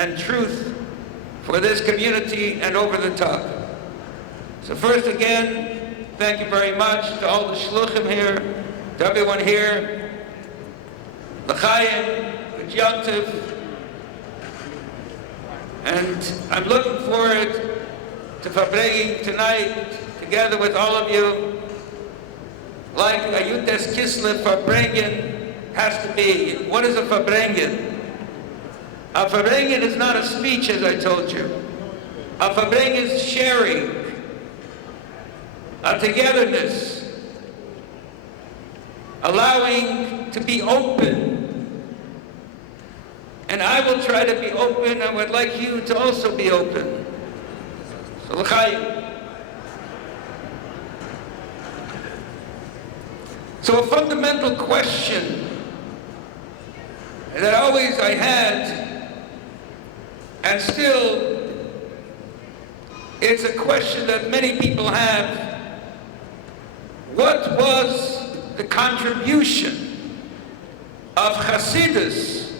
and truth for this community and over the top. So first again, thank you very much to all the shluchim here, to everyone here, l'chaim, l'yontiv, and I'm looking forward to Fabreging tonight together with all of you, like a Yutes Kislev Fabreging has to be. What is a Fabreging? A Fabreging is not a speech, as I told you. A Fabreging is sharing, a togetherness, allowing to be open. And I will try to be open, and would like you to also be open. So, l'chaim. So a fundamental question that always I had, and still, it's a question that many people have: what was the contribution of Hasidus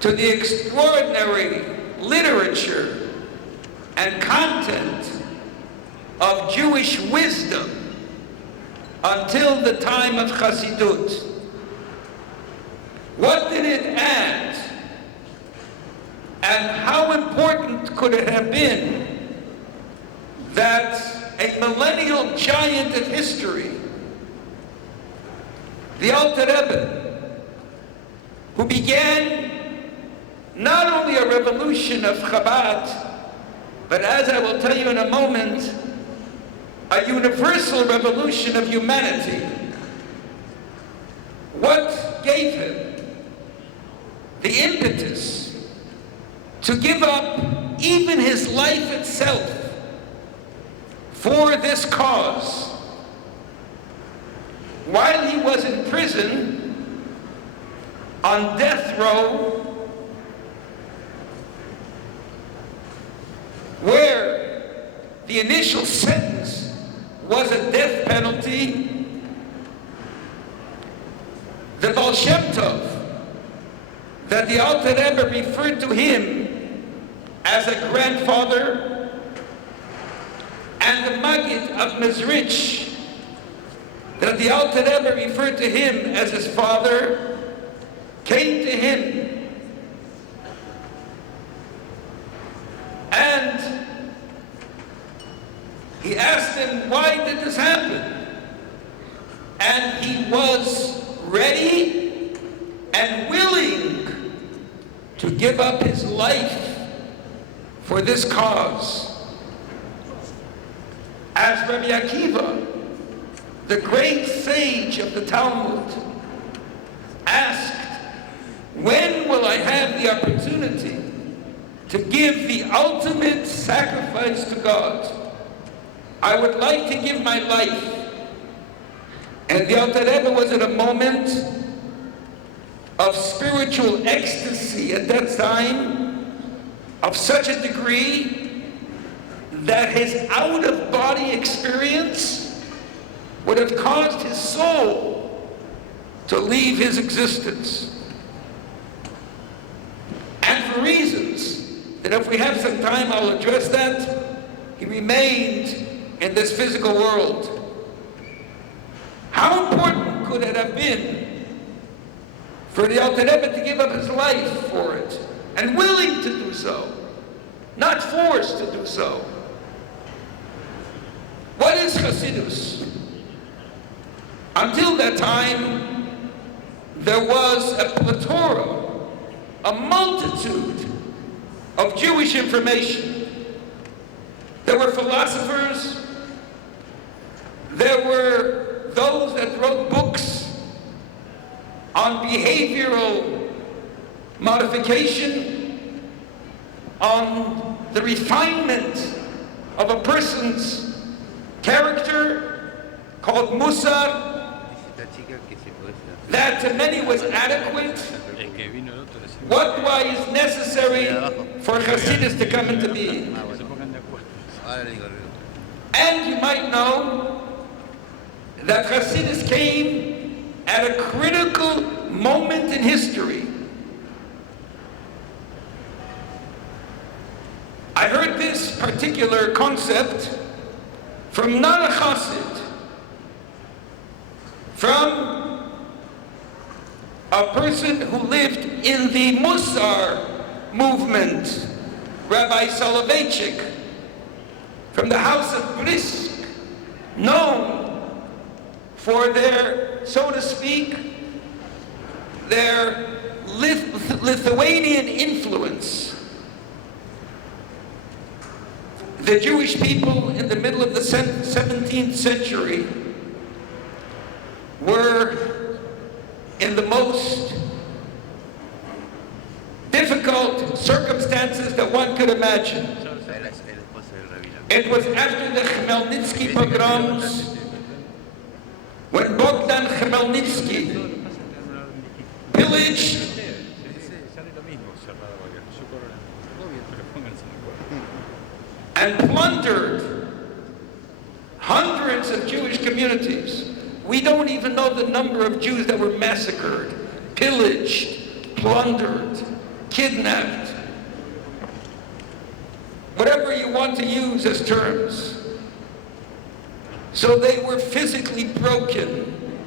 to the extraordinary literature and content of Jewish wisdom until the time of Chassidut? What did it add? And how important could it have been that a millennial giant of history, the Alter Rebbe, who began not only a revolution of Chabad, but as I will tell you in a moment, a universal revolution of humanity. What gave him the impetus to give up even his life itself for this cause? While he was in prison, on death row, where the initial sentence was a death penalty, the Baal Shem Tov, that the Alter Rebbe referred to him as a grandfather, and the Maggid of Mezrich, that the Alter Rebbe referred to him as his father, came to him and he asked him, why did this happen? And he was ready and willing to give up his life for this cause. As Rabbi Akiva, the great sage of the Talmud, asked, when will I have the opportunity to give the ultimate sacrifice to God? I would like to give my life. And the Alter Rebbe was at a moment of spiritual ecstasy at that time, of such a degree that his out-of-body experience would have caused his soul to leave his existence. And for reasons that if we have some time, I'll address that, he remained in this physical world. How important could it have been for the Alter Rebbe to give up his life for it, and willing to do so, not forced to do so? What is Hasidus? Until that time, there was a plethora, a multitude of Jewish information. There were philosophers, there were those that wrote books on behavioral modification, on the refinement of a person's character, called Musar, that to many was adequate. What was necessary for Hasidus to come into being? And you might know that Hasidus came at a critical moment in history. this particular concept from not a chassid, from a person who lived in the Musar movement, Rabbi Soloveitchik, from the house of Brisk, known for their, so to speak, their Lithuanian influence. The Jewish people in the middle of the 17th century were in the most difficult circumstances that one could imagine. It was after the Khmelnytsky pogroms, when Bogdan Khmelnytsky pillaged and plundered hundreds of Jewish communities. We don't even know the number of Jews that were massacred, pillaged, plundered, kidnapped. Whatever you want to use as terms. So they were physically broken.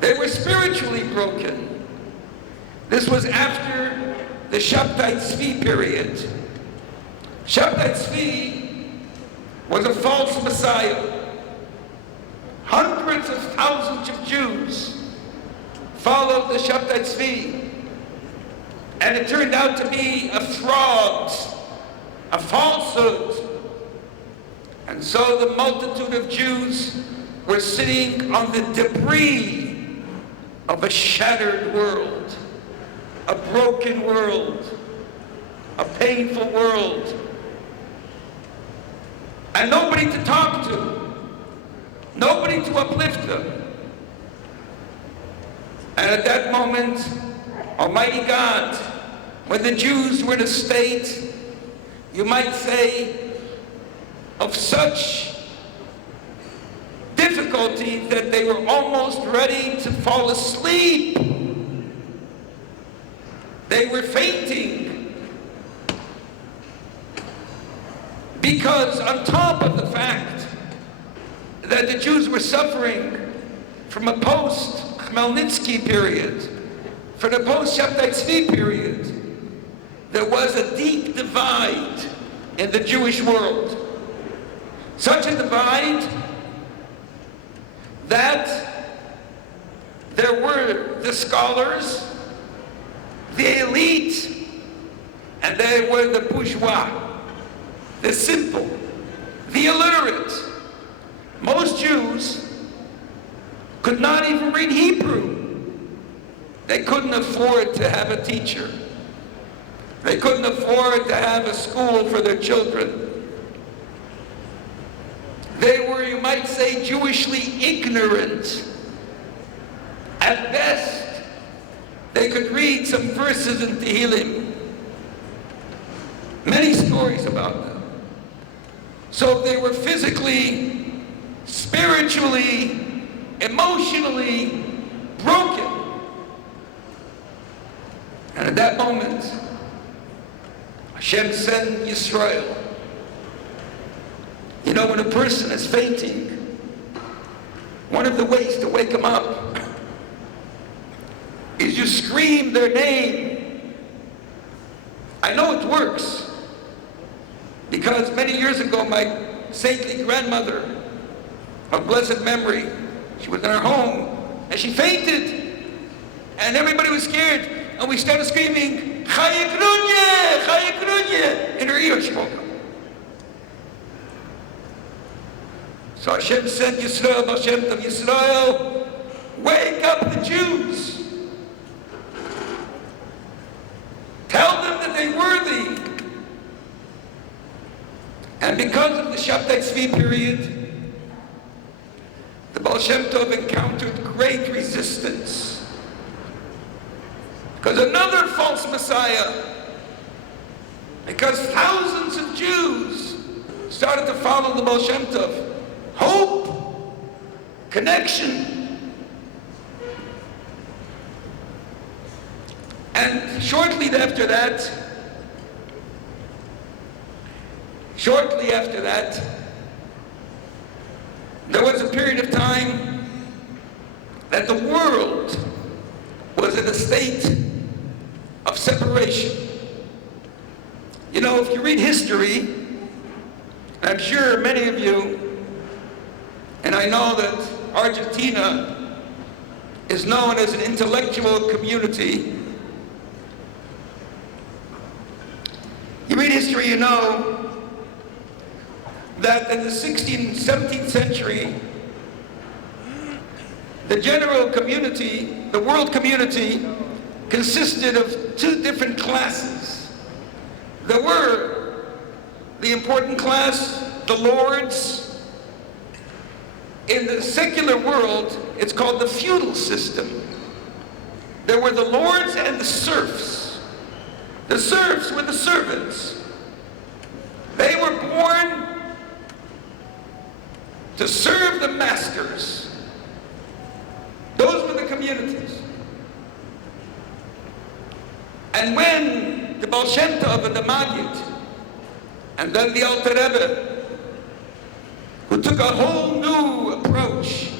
They were spiritually broken. This was after the Shabtai Tzvi period. Shabtai Tzvi was a false messiah. Hundreds of thousands of Jews followed the Shabtai Tzvi, and it turned out to be a fraud, a falsehood. And so the multitude of Jews were sitting on the debris of a shattered world, a broken world, a painful world, and nobody to talk to, nobody to uplift them. And at that moment, Almighty God, when the Jews were in a state, you might say, of such difficulty that they were almost ready to fall asleep. They were fainting. Because on top of the fact that the Jews were suffering from a post-Khmelnytsky period, from the post-Shabtai Tzvi period, there was a deep divide in the Jewish world. Such a divide that there were the scholars, the elite, and there were the bourgeois, the simple, the illiterate. Most Jews could not even read Hebrew. They couldn't afford to have a teacher. They couldn't afford to have a school for their children. They were, you might say, Jewishly ignorant. At best, they could read some verses in Tehillim. Many stories about them. So they were physically, spiritually, emotionally broken. And at that moment, Hashem sent Yisrael. You know, when a person is fainting, one of the ways to wake them up is you scream their name. I know it works, because many years ago, my saintly grandmother of blessed memory, she was in her home, and she fainted, and everybody was scared, and we started screaming, Chaya Grunye, Chaya Grunye. In her ear, she woke up. So Hashem sent Yisrael, Hashem of Yisrael, wake up the Jews. Tell them that they're worthy. And because of the Shabtai Tzvi period, the Baal Shem Tov encountered great resistance. Because another false Messiah, because thousands of Jews started to follow the Baal Shem Tov. Hope, connection. And shortly after that, Shortly after that, there was a period of time that the world was in a state of separation. You know, if you read history, and I'm sure many of you, and I know that Argentina is known as an intellectual community. You read history, you know that in the 16th, 17th century, the general community, the world community, consisted of two different classes. There were the important class, the lords. In the secular world, it's called the feudal system. There were the lords and the serfs. The serfs were the servants. They were born to serve the masters. Those were the communities. And when the Baal Shem Tov and the Maggid, and then the Alter Rebbe, who took a whole new approach,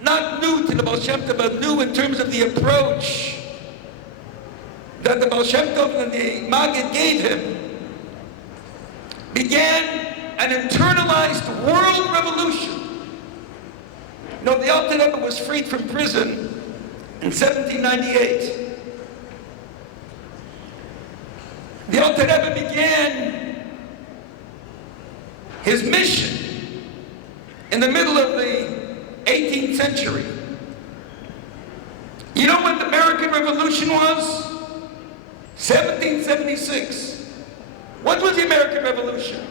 not new to the Baal Shem Tov, but new in terms of the approach that the Baal Shem Tov and the Maggid gave him, began an internalized world revolution. You know, the Alter Rebbe was freed from prison in 1798. The Alter Rebbe began his mission in the middle of the 18th century. You know what the American Revolution was? 1776. What was the American Revolution?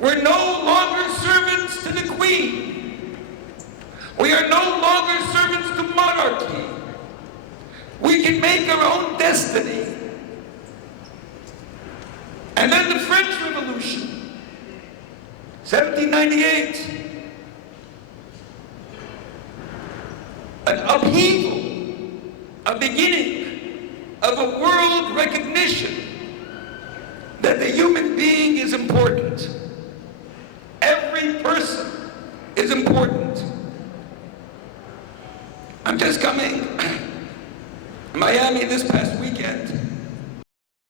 We're no longer servants to the Queen. We are no longer servants to monarchy. We can make our own destiny. And then the French Revolution, 1798. An upheaval, a beginning of a world recognition that the human being is important. Every person is important. I'm just coming to Miami this past weekend.